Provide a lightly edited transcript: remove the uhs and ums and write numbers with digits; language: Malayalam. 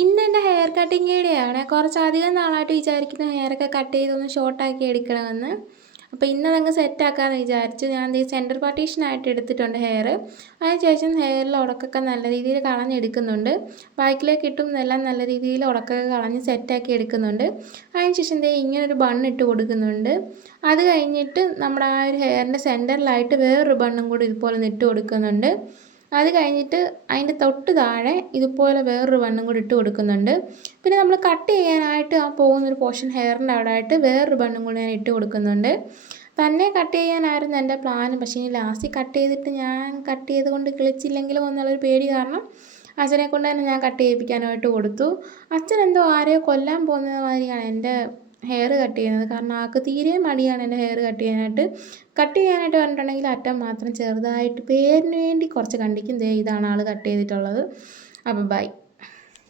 ഇന്നെൻ്റെ ഹെയർ കട്ടിങ് വീഡിയോയാണ്. കുറച്ചധികം നാളായിട്ട് വിചാരിക്കുന്ന ഹെയറൊക്കെ കട്ട് ചെയ്തൊന്ന് ഷോർട്ടാക്കി എടുക്കണമെന്ന്. അപ്പോൾ ഇന്നതങ്ങ് സെറ്റാക്കാമെന്ന് വിചാരിച്ചു. ഞാൻ ദേ സെൻറ്റർ പാർട്ടീഷനായിട്ട് എടുത്തിട്ടുണ്ട് ഹെയർ. അതിനുശേഷം ഹെയറിൽ ഉടക്കൊക്കെ നല്ല രീതിയിൽ കളഞ്ഞെടുക്കുന്നുണ്ട്. ബാക്കിലേക്ക് ഇട്ടും നല്ല രീതിയിൽ ഉടക്കൊക്കെ കളഞ്ഞ് സെറ്റാക്കി എടുക്കുന്നുണ്ട്. അതിനുശേഷം ദേ ഇങ്ങനൊരു ബണ്ണിട്ട് കൊടുക്കുന്നുണ്ട്. അത് കഴിഞ്ഞിട്ട് നമ്മുടെ ആ ഒരു ഹെയറിൻ്റെ സെൻറ്ററിലായിട്ട് വേറൊരു ബണ്ണും കൂടി ഇതുപോലെ ഇട്ട് കൊടുക്കുന്നുണ്ട്. അത് കഴിഞ്ഞിട്ട് അതിൻ്റെ തൊട്ട് താഴെ ഇതുപോലെ വേറൊരു ബണ്ണും കൂടി ഇട്ട് കൊടുക്കുന്നുണ്ട്. പിന്നെ നമ്മൾ കട്ട് ചെയ്യാനായിട്ട് ആ പോകുന്നൊരു പോർഷൻ ഹെയറിൻ്റെ അവിടെ ആയിട്ട് വേറൊരു ബണ്ണും കൂടി ഞാൻ ഇട്ട് കൊടുക്കുന്നുണ്ട്. തന്നെ കട്ട് ചെയ്യാനായിരുന്നു എൻ്റെ പ്ലാൻ. പക്ഷേ ഇനി ലാസ്റ്റ് കട്ട് ചെയ്തിട്ട് ഞാൻ കട്ട് ചെയ്തുകൊണ്ട് കിളിച്ചില്ലെങ്കിലും എന്നുള്ളൊരു പേടി കാരണം അച്ഛനെ കൊണ്ട് തന്നെ ഞാൻ കട്ട് ചെയ്യിപ്പിക്കാനായിട്ട് കൊടുത്തു. അച്ഛൻ എന്തോ ആരെയോ കൊല്ലാൻ പോകുന്നത് മാതിരിയാണ് എൻ്റെ ഹെയർ കട്ട് ചെയ്യുന്നത്. കാരണം ആൾക്ക് തീരെ മടിയാണ് എൻ്റെ ഹെയർ കട്ട് ചെയ്യാനായിട്ട്. കട്ട് ചെയ്യാനായിട്ട് പറഞ്ഞിട്ടുണ്ടെങ്കിൽ അറ്റം മാത്രം ചെറുതായിട്ട് പേരിന് വേണ്ടി കുറച്ച് കണ്ടിക്കും. ദേ ഇതാണ് ആൾ കട്ട് ചെയ്തിട്ടുള്ളത്. അപ്പോൾ ബൈ.